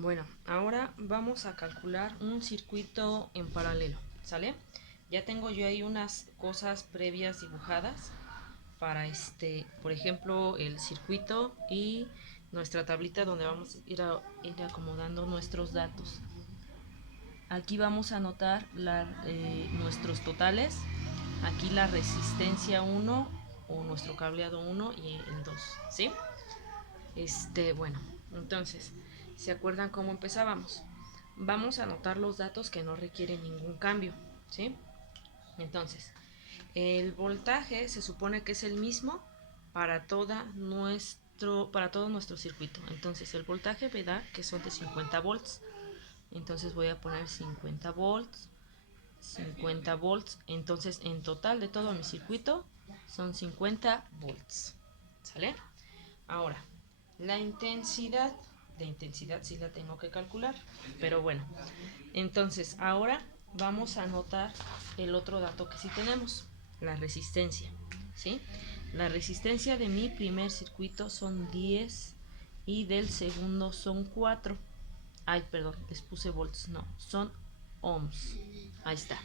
Bueno, ahora vamos a calcular un circuito en paralelo, ¿sale? Ya tengo yo ahí unas cosas previas dibujadas para por ejemplo, el circuito y nuestra tablita donde vamos a ir acomodando nuestros datos. Aquí vamos a anotar nuestros totales, aquí la resistencia 1 o nuestro cableado 1 y el 2, ¿sí? Bueno, entonces, ¿se acuerdan cómo empezábamos? Vamos a anotar los datos que no requieren ningún cambio, ¿sí? Entonces, el voltaje se supone que es el mismo para para todo nuestro circuito. Entonces, el voltaje me da que son de 50 volts. Entonces voy a poner 50 volts, 50 volts. Entonces, en total de todo mi circuito son 50 volts. ¿Sale? Ahora, la intensidad sí la tengo que calcular, pero bueno. Entonces, ahora vamos a anotar el otro dato que sí tenemos, la resistencia, ¿sí? La resistencia de mi primer circuito son 10 y del segundo son 4. Ay, perdón, les puse volts, no, son ohms. Ahí está,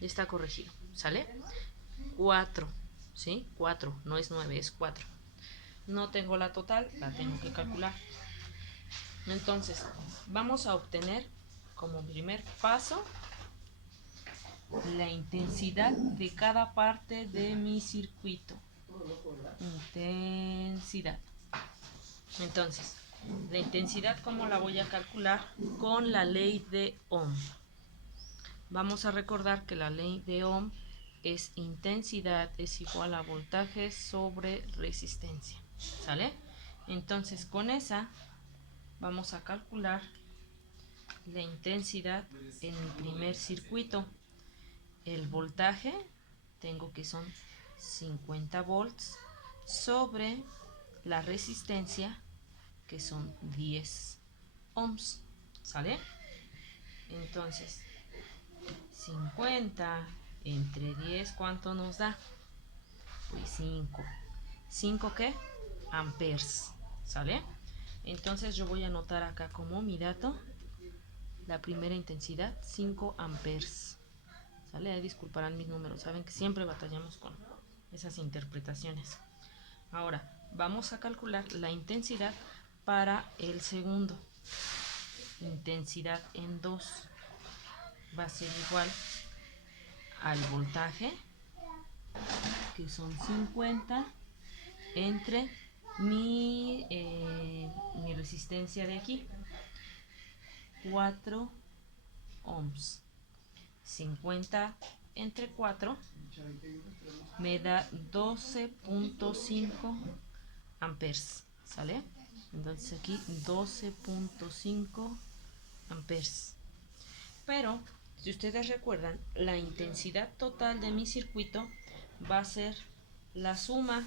ya está corregido, ¿sale? 4, ¿sí? 4, no es 9, es 4. No tengo la total, la tengo que calcular. Entonces, vamos a obtener como primer paso la intensidad de cada parte de mi circuito. Intensidad. Entonces, la intensidad, ¿cómo la voy a calcular? Con la ley de Ohm. Vamos a recordar que la ley de Ohm es intensidad es igual a voltaje sobre resistencia. ¿Sale? Entonces, con esa vamos a calcular la intensidad en el primer circuito. El voltaje, tengo que son 50 volts sobre la resistencia, que son 10 ohms. ¿Sale? Entonces, 50 entre 10, ¿cuánto nos da? Pues 5. ¿5 qué? Amperes. ¿Sale? Entonces yo voy a anotar acá como mi dato la primera intensidad, 5 amperes. ¿Sale? Ahí disculparán mis números, saben que siempre batallamos con esas interpretaciones. Ahora, vamos a calcular la intensidad para el segundo. Intensidad en 2 va a ser igual al voltaje, que son 50, entre mi resistencia de aquí, 4 ohms. 50 entre 4 me da 12.5 amperes. ¿Sale? Entonces aquí 12.5 amperes. Pero, si ustedes recuerdan, la intensidad total de mi circuito va a ser la suma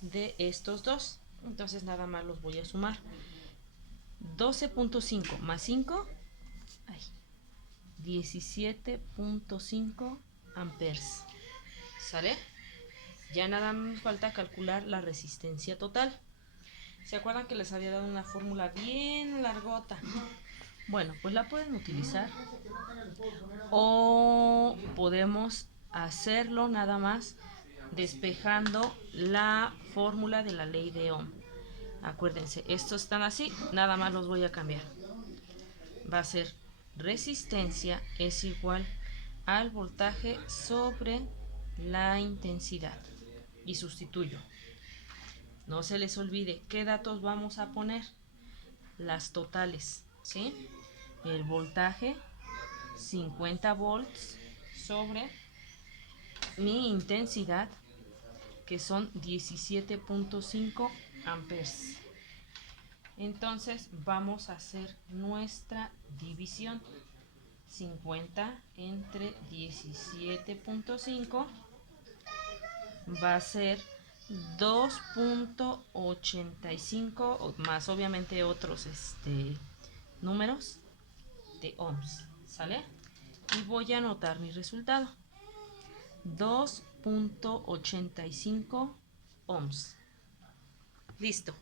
de estos dos. Entonces nada más los voy a sumar. 12.5 más 5, 17.5 amperes. ¿Sale? Ya nada más falta calcular la resistencia total. ¿Se acuerdan que les había dado una fórmula bien largota? Bueno, pues la pueden utilizar o podemos hacerlo nada más despejando la fórmula de la ley de Ohm. Acuérdense, estos están así, nada más los voy a cambiar. Va a ser resistencia es igual al voltaje sobre la intensidad. Y sustituyo. No se les olvide qué datos vamos a poner. Las totales, ¿sí? El voltaje, 50 volts sobre mi intensidad, que son 17.5 amperes. Entonces vamos a hacer nuestra división. 50 entre 17.5 va a ser 2.85 más obviamente otros números de ohms. ¿Sale? Y voy a anotar mi resultado. 2.85 ohms. Listo.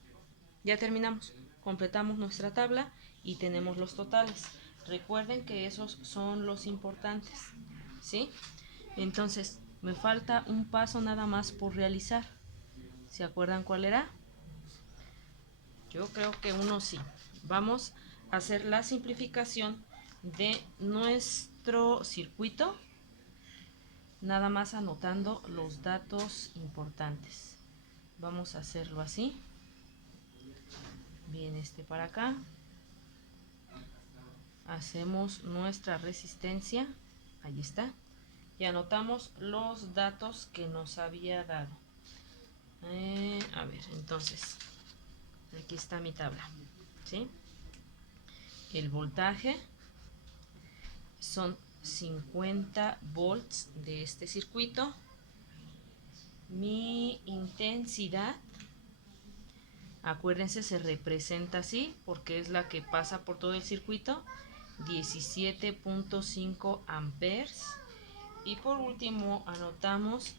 Ya terminamos. completamos nuestra tabla y tenemos los totales. Recuerden que esos son los importantes, ¿sí? Entonces, me falta un paso nada más por realizar. ¿Se acuerdan cuál era? Yo creo que uno sí. Vamos a hacer la simplificación de nuestro circuito, nada más anotando los datos importantes. Vamos a hacerlo así. Viene este para acá. Hacemos nuestra resistencia. Ahí está. Y anotamos los datos que nos había dado. A ver, entonces, aquí está mi tabla, ¿sí? El voltaje son 50 volts de este circuito. Mi intensidad, acuérdense, se representa así porque es la que pasa por todo el circuito, 17.5 amperes. Y por último anotamos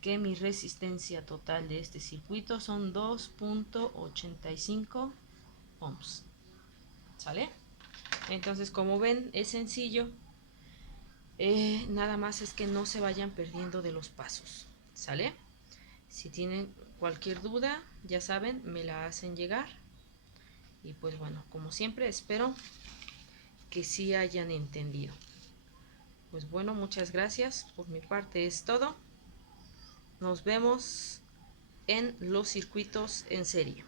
que mi resistencia total de este circuito son 2.85 ohms. ¿Sale? Entonces, como ven, es sencillo. Nada más es que no se vayan perdiendo de los pasos. ¿Sale? Si tienen cualquier duda, ya saben, me la hacen llegar. Y pues bueno, como siempre, espero que sí hayan entendido. Pues bueno, muchas gracias. Por mi parte es todo. Nos vemos en los circuitos en serie.